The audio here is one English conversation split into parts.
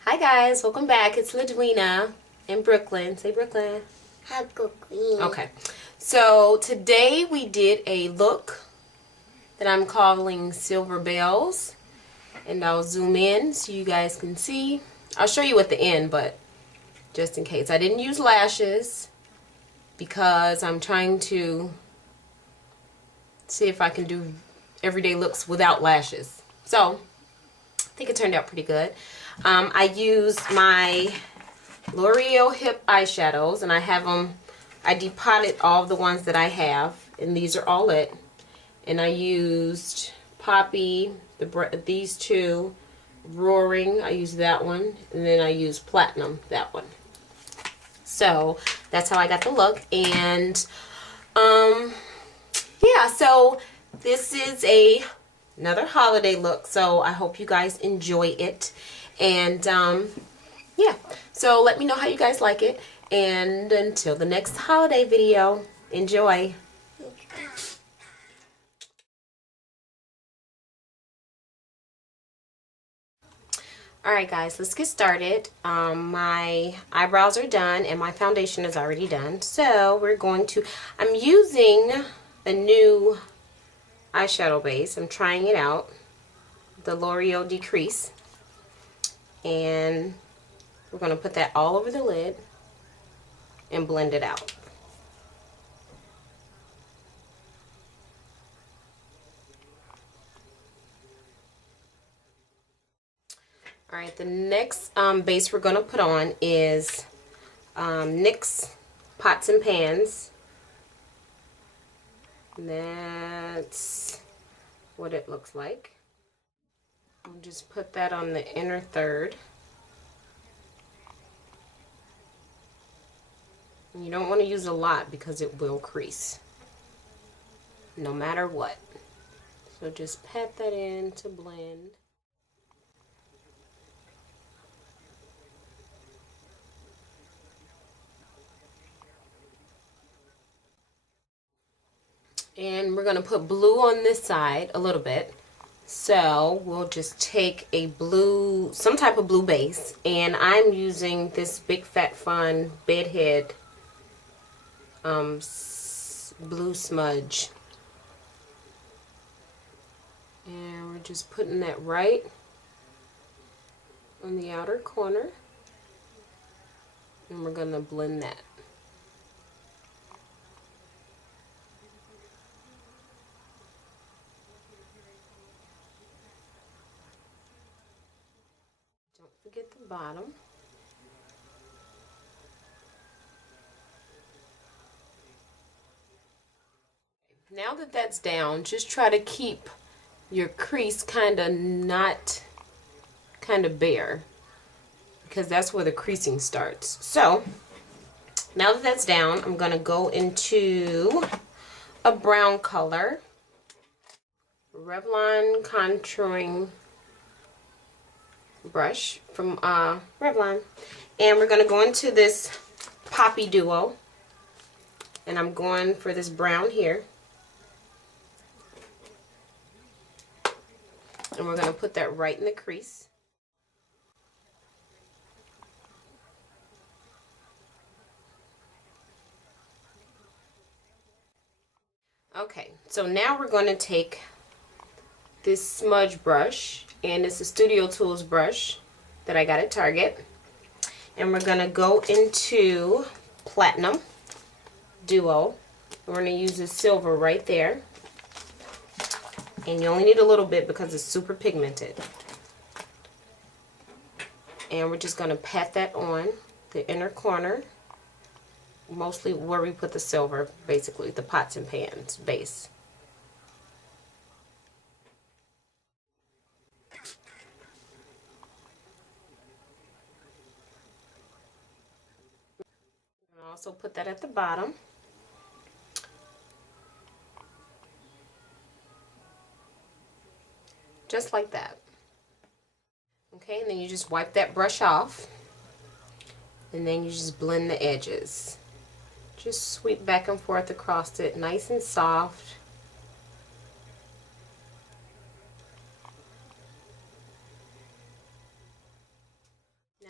Hi guys, welcome back. It's Ladwina in Brooklyn. Say Brooklyn. Hi, Brooklyn. Okay, so today we did a look that I'm calling Silver Bells, and I'll zoom in so you guys can see. I'll show you at the end, but just in case. I didn't use lashes because I'm trying to see if I can do everyday looks without lashes. So I think it turned out pretty good. I used my L'Oreal Hip eyeshadows, and I have them, I depotted all the ones that I have, and these are all it. And I used Poppy, these two, Roaring, I used that one, and then I used Platinum, that one. So that's how I got the look. And yeah, so this is another holiday look, so I hope you guys enjoy it. And yeah, so let me know how you guys like it, and until the next holiday video, enjoy. Alright guys, let's get started. My eyebrows are done and my foundation is already done, so we're going to, I'm using a new eyeshadow base. I'm trying it out, the L'Oreal Decrease, and we're going to put that all over the lid and blend it out. Alright, the next base we're going to put on is NYX Pots and Pans. And that's what it looks like. I'll just put that on the inner third. And you don't want to use a lot because it will crease, no matter what. So just pat that in to blend. And we're going to put blue on this side a little bit. So we'll just take a blue, some type of blue base, and I'm using this Big Fat Fun Bedhead blue smudge. And we're just putting that right on the outer corner. And we're going to blend that. Don't forget the bottom. Now that that's down, just try to keep your crease kind of bare, because that's where the creasing starts. So now that that's down, I'm going to go into a brown color, Revlon contouring brush from Revlon, and we're going to go into this Poppy Duo, and I'm going for this brown here, and we're going to put that right in the crease. Okay, so now we're going to take this smudge brush, and it's a Studio Tools brush that I got at Target, and we're going to go into Platinum Duo. We're going to use this silver right there, and you only need a little bit because it's super pigmented. And we're just going to pat that on the inner corner, mostly where we put the silver, basically the pots and pans base. And also put that at the bottom. Just like that. Okay, and then you just wipe that brush off, and then you just blend the edges. Just sweep back and forth across it, nice and soft.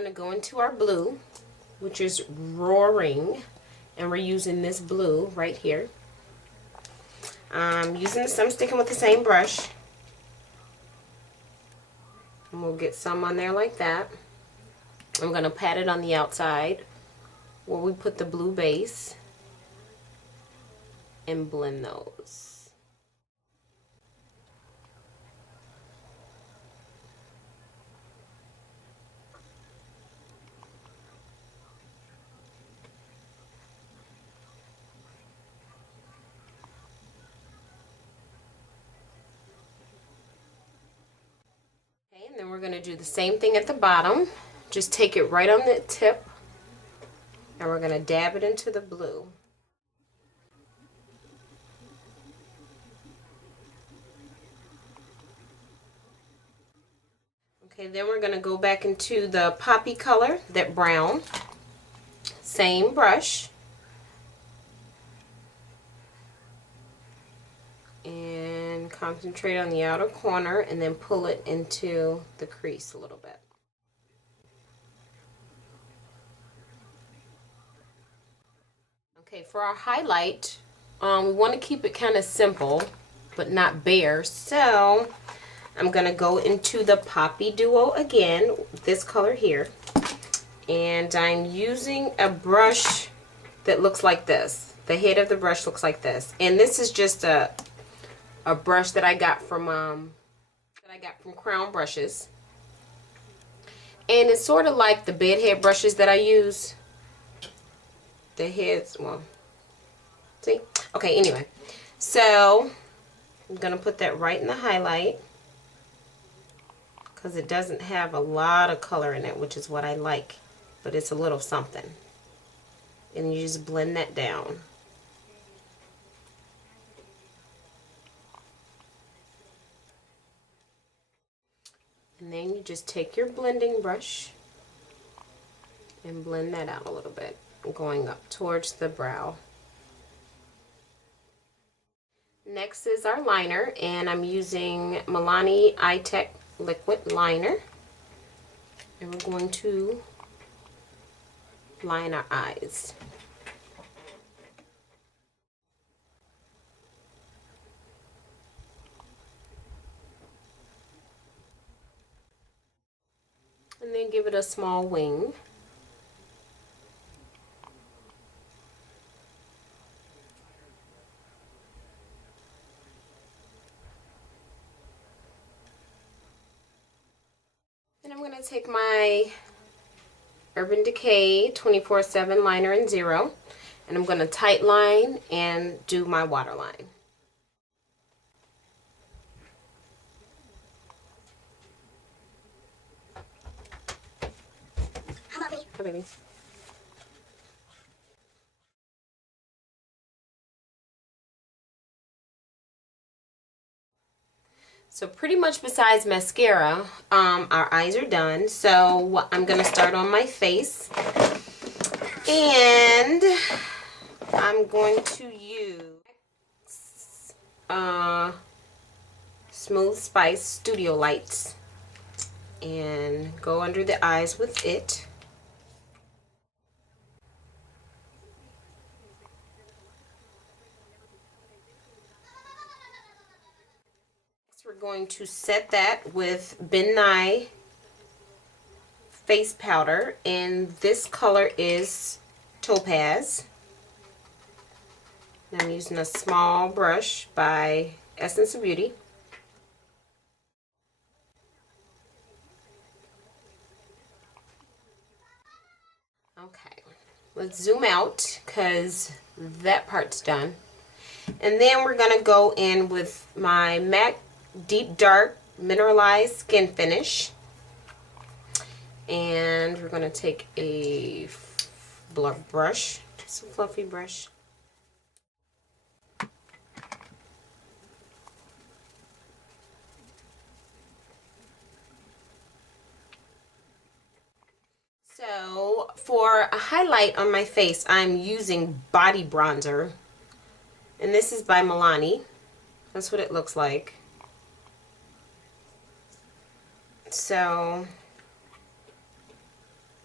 going to go into our blue, which is Roaring, and we're using this blue right here. I'm sticking with the same brush, and we'll get some on there like that. I'm going to pat it on the outside where we put the blue base and blend those. Okay, and then we're going to do the same thing at the bottom. Just take it right on the tip, and we're going to dab it into the blue. Okay, then we're going to go back into the poppy color, that brown. Same brush. And concentrate on the outer corner and then pull it into the crease a little bit. Okay, for our highlight, we want to keep it kind of simple, but not bare. So I'm going to go into the Poppy Duo again, this color here. And I'm using a brush that looks like this. The head of the brush looks like this. And this is just a brush that I got from Crown Brushes. And it's sort of like the bed head brushes that I use. The heads, well, see? Okay, anyway. So I'm going to put that right in the highlight, because it doesn't have a lot of color in it, which is what I like, but it's a little something. And you just blend that down. And then you just take your blending brush and blend that out a little bit, going up towards the brow. Next is our liner, and I'm using Milani Eye-Tech Liquid Liner. And we're going to line our eyes. And then give it a small wing. And I'm going to take my Urban Decay 24/7 liner in 0, and I'm going to tight line and do my waterline. Hi, baby. So pretty much besides mascara, our eyes are done. So I'm going to start on my face. And I'm going to use Smooth Spice Studio Lights and go under the eyes with it. We're going to set that with Ben Nye face powder, and this color is Topaz. And I'm using a small brush by Essence of Beauty. Okay, let's zoom out because that part's done. And then we're going to go in with my MAC Deep Dark Mineralized Skin Finish. And we're going to take a brush, just a fluffy brush. So for a highlight on my face, I'm using Body Bronzer. And this is by Milani. That's what it looks like. So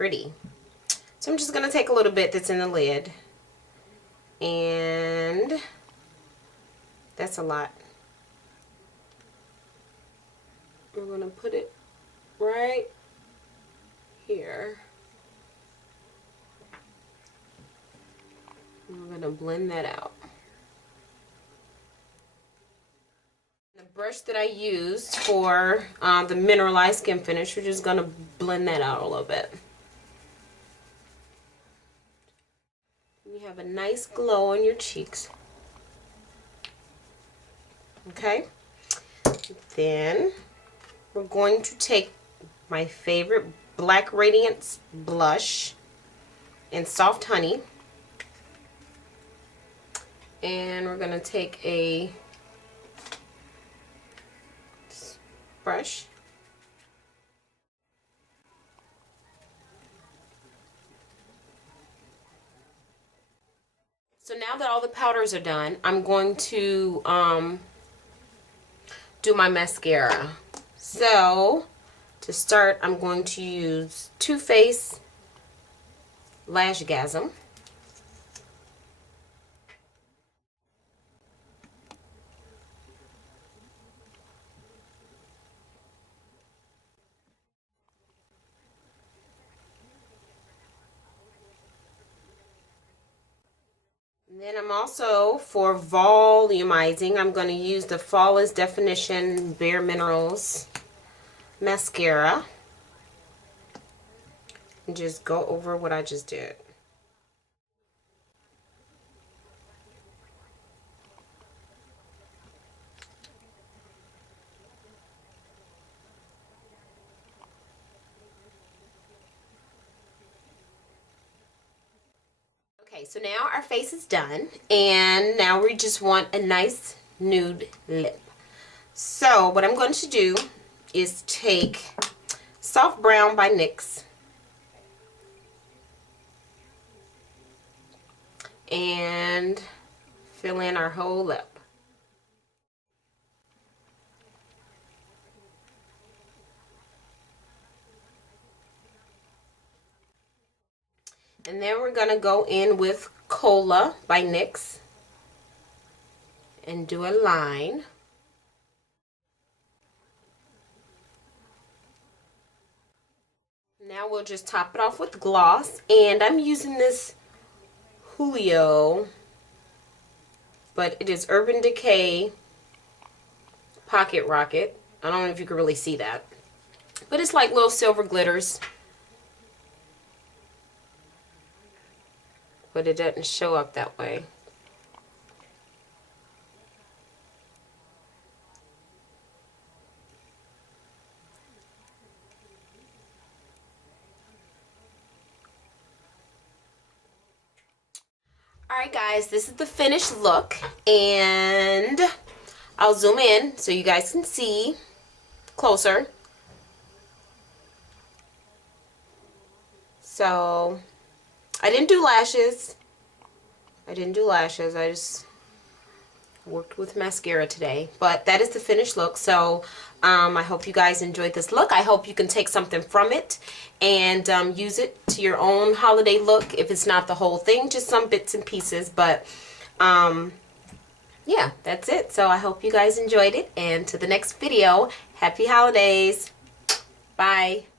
pretty. So I'm just going to take a little bit that's in the lid. And that's a lot. We're going to put it right here. And we're going to blend that out. The brush that I used for the mineralized skin finish, we're just going to blend that out a little bit. You have a nice glow on your cheeks. Okay. Then we're going to take my favorite Black Radiance blush in Soft Honey. And we're going to take a brush. So now that all the powders are done, I'm going to do my mascara. So to start, I'm going to use Too Faced Lashgasm. And then I'm also, for volumizing, I'm going to use the Flawless Definition Bare Minerals mascara. And just go over what I just did. Okay, so now our face is done, and now we just want a nice nude lip. So what I'm going to do is take Soft Brown by NYX and fill in our whole lip. And then we're going to go in with Cola by NYX and do a line. Now we'll just top it off with gloss. And I'm using this Julio, but it is Urban Decay Pocket Rocket. I don't know if you can really see that, but it's like little silver glitters. But it doesn't show up that way. Alright guys, this is the finished look, and I'll zoom in so you guys can see closer. So I didn't do lashes. I just worked with mascara today. But that is the finished look. So I hope you guys enjoyed this look. I hope you can take something from it and use it to your own holiday look. If it's not the whole thing, just some bits and pieces. But yeah, that's it. So I hope you guys enjoyed it. And to the next video, happy holidays. Bye.